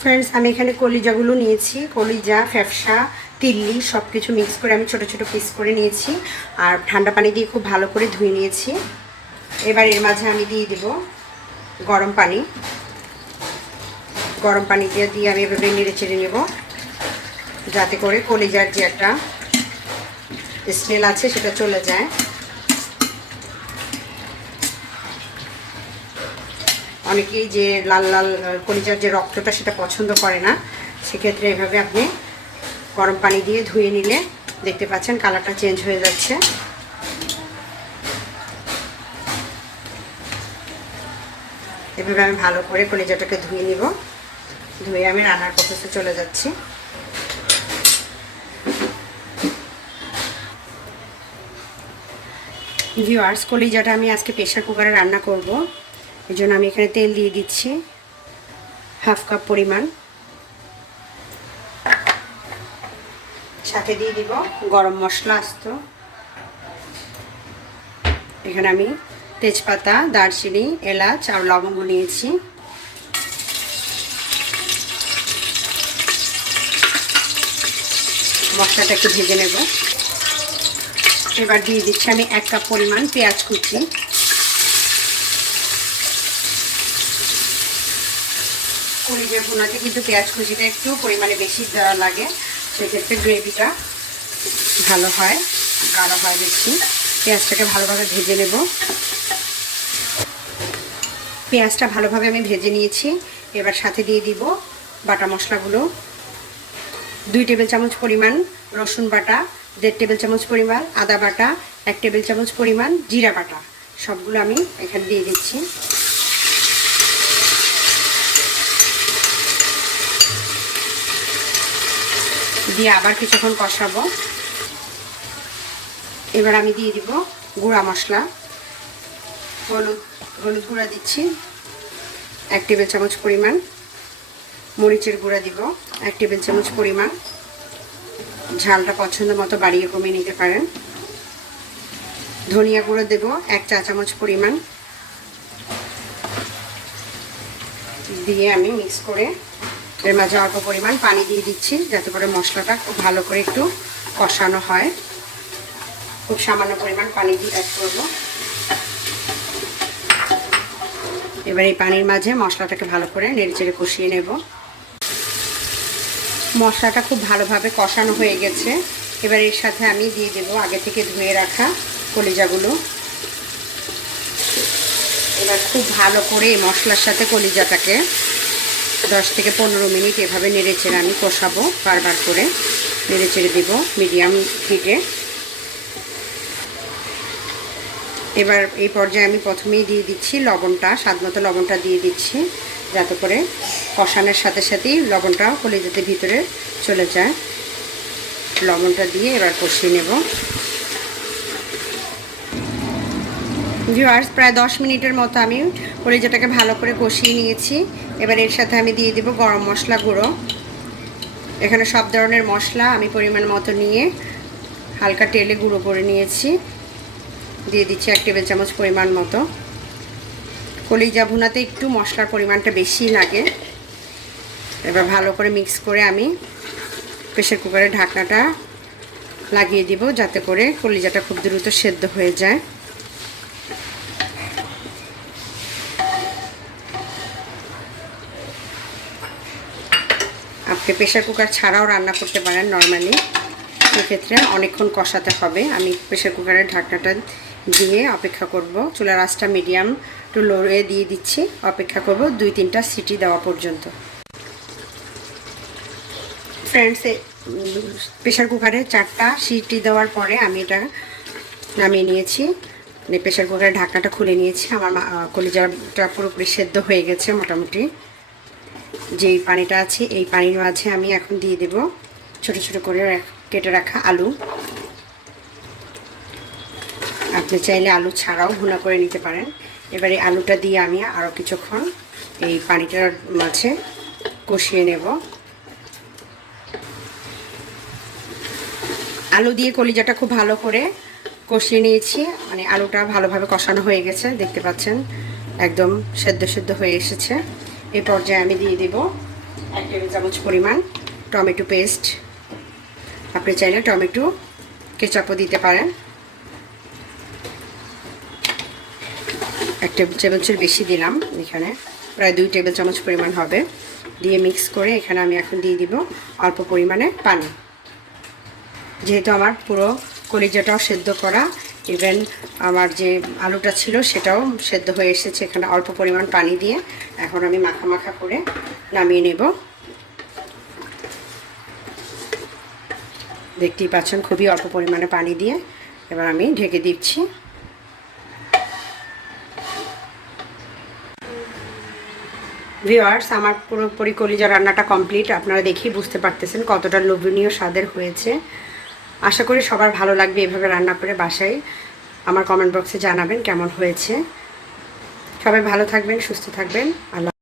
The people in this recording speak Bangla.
ফ্রেন্ডস, আমি এখানে কলিজাগুলো নিয়েছি। কলিজা, ফ্যাপসা, তিল্লি সব কিছু মিক্স করে আমি ছোট ছোট পিস করে নিয়েছি আর ঠান্ডা পানি দিয়ে খুব ভালো করে ধুয়ে নিয়েছি। এবার এর মাঝে আমি দিয়ে দেব গরম পানি। গরম পানি দিয়ে আমি এভাবে নেড়ে চেড়ে নেব, যাতে করে কলিজার যে একটা স্মেল আছে সেটা চলে যায়। অনেকেই যে লাল লাল কলিজার যে রক্তটা সেটা পছন্দ করে না, সেক্ষেত্রে এভাবে আপনি গরম পানি দিয়ে ধুয়ে নিলে দেখতে পাচ্ছেন কালারটা চেঞ্জ হয়ে যাচ্ছে। এভাবে আমি ভালো করে কলিজাটাকে ধুয়ে নিব। ধুয়ে আমি রান্নার প্রসেসে চলে যাচ্ছি। ভিউয়ার্স, কলিজাটা আমি আজকে প্রেসার কুকারে রান্না করব। এই জন্য আমি এখানে তেল দিয়ে দিচ্ছি হাফ কাপ পরিমাণ। সাথে দিয়ে দিব গরম মশলা আস্ত। এখানে আমি তেজপাতা, দারচিনি, এলাচ আর লবঙ্গ নিয়েছি। মশলাটা একটু ভেজে নেব। এবার দিয়ে দিচ্ছি আমি 1 কাপ পরিমাণ পেঁয়াজ কুচি। কলিজা ভুনাতে কিন্তু পেঁয়াজ কুচিটা একটু পরিমাণে বেশি দেওয়া লাগে, সেক্ষেত্রে গ্রেভিটা ভালো হয়, গাঢ় হয় বেশি। পেঁয়াজটাকে ভালোভাবে ভেজে নেব। পেঁয়াজটা ভালোভাবে আমি ভেজে নিয়েছি। এবার সাথে দিয়ে দিব বাটা মশলাগুলো। 2 টেবিল চামচ পরিমাণ রসুন বাটা, 1.5 টেবিল চামচ পরিমাণ আদা বাটা, 1 টেবিল চামচ পরিমাণ জিরা বাটা, সবগুলো আমি এখানে দিয়ে দিচ্ছি। দিয়ে আবার কিছুক্ষণ কষাবো। এবার আমি দিয়ে দিব গুঁড়া মশলা। হলুদ গুঁড়া দিচ্ছি 1 টেবিল চামচ পরিমাণ, মরিচের গুঁড়া দিব 1 টেবিল চামচ পরিমাণ। ঝালটা পছন্দ মতো বাড়িয়ে কমিয়ে নিতে পারেন। ধনিয়া গুঁড়ো দেব 1 চা চামচ পরিমাণ। দিয়ে আমি মিক্স করে এর মাঝে অল্প পরিমাণ পানি দিয়ে দিচ্ছি, যাতে করে মশলাটা খুব ভালো করে একটু কষানো হয়। খুব সামান্য পরিমাণ পানি দিয়ে অ্যাড করব। এবার এই পানির মাঝে মশলাটাকে ভালো করে নেড়েচেড়ে কষিয়ে নেব। মশলাটা খুব ভালোভাবে কষানো হয়ে গেছে। এবার এর সাথে আমি দিয়ে দেব আগে থেকে ধুয়ে রাখা কলিজাগুলো। এবার খুব ভালো করে এই মশলার সাথে কলিজাটাকে 10 থেকে 15 মিনিট এভাবে নেড়েচেড়ে আমি কষাবো। বারবার করে নেড়েচেড়ে দেব মিডিয়াম হিটে। এবার এই পর্যায়ে আমি প্রথমেই দিয়ে দিচ্ছি লবণটা, স্বাদমতো লবণটা দিয়ে দিচ্ছি, যাতে করে কষানোর সাথে সাথেই লবণটা কলিজাতে ভিতরে চলে যায়। লবণটা দিয়ে এবার কষিয়ে নেব। ভিউয়ার্স, প্রায় 10 মিনিটের মতো আমি কলিজাটাকে ভালো করে কষিয়ে নিয়েছি। এবার এর সাথে আমি দিয়ে দেব গরম মশলা গুঁড়ো। এখানে সব ধরনের মশলা আমি পরিমাণ মতো নিয়ে হালকা তেলে গুঁড়ো করে নিয়েছি। দিয়ে দিচ্ছি 1 টেবিল চামচ পরিমাণ মতো। কলিজা ভুনাতে একটু মশলার পরিমাণটা বেশি লাগে। এবার ভালো করে মিক্স করে আমি প্রেসার কুকারের ঢাকনাটা লাগিয়ে দিব, যাতে করে কলিজাটা খুব দ্রুত সেদ্ধ হয়ে যায়। আপনি প্রেসার কুকার ছাড়াও রান্না করতে পারেন নর্মালি, সেক্ষেত্রে অনেকক্ষণ কষাতে হবে। আমি প্রেসার কুকারের ঢাকনাটা দিয়ে অপেক্ষা করব। চুলার আঁচটা মিডিয়াম টু লোয়ে দিয়ে দিচ্ছি। অপেক্ষা করব 2-3টা সিটি দেওয়া পর্যন্ত। ফ্রেন্ডস, প্রেসার কুকারে 4টা সিটি দেওয়ার পরে আমি এটা নামিয়ে নিয়েছি। প্রেসার কুকারের ঢাকনাটা খুলে নিয়েছি। আমার কলিজাটা পুরোপুরি সেদ্ধ হয়ে গেছে মোটামুটি। যেই পানিটা আছে এই পানির মাঝে আমি এখন দিয়ে দেব ছোট ছোট করে কেটে রাখা আলু। আপনি চাইলে আলু ছাড়াও ভুনা করে নিতে পারেন। এবারে আলুটা দিয়ে আমি আরও কিছুক্ষণ এই পানিটার মাঝে কষিয়ে নেব। আলু দিয়ে কলিজাটা খুব ভালো করে কষিয়ে নিয়েছি। মানে আলুটা ভালোভাবে কষানো হয়ে গেছে, দেখতে পাচ্ছেন একদম সেদ্ধ সেদ্ধ হয়ে এসেছে। এই পর্যায়ে আমি দিয়ে দেব 1 টেবিল চামচ পরিমাণ টমেটো পেস্ট, আপনি চাইলে টমেটো কেচাপও দিতে পারেন। 1 টেবিল চামচের বেশি দিলাম, এখানে প্রায় 2 টেবিল চামচ পরিমাণ হবে। দিয়ে মিক্স করে এখানে আমি এখন দিয়ে দিব অল্প পরিমাণে পানি। যেহেতু আমার পুরো কলিজাটাও সেদ্ধ করা, ইভেন আমার যে আলুটা ছিল সেটাও সেদ্ধ হয়ে এসেছে, এখানে অল্প পরিমাণ পানি দিয়ে এখন আমি মাখা মাখা করে নামিয়ে নেব। দেখতেই পাচ্ছেন খুবই অল্প পরিমাণে পানি দিয়ে এবার আমি ঢেকে দিচ্ছি। ভিউয়ার্স, আমার পুরোপুরি কলিজা রান্নাটা কমপ্লিট। আপনারা দেখেই বুঝতে পারতেছেন কতটা লোভনীয় স্বাদের হয়েছে। আশা করি সবার ভালো লাগবে এভাবে রান্না করে বাসায়। আমার কমেন্ট বক্সে জানাবেন কেমন হয়েছে। সবাই ভালো থাকবেন, সুস্থ থাকবেন। আল্লাহ।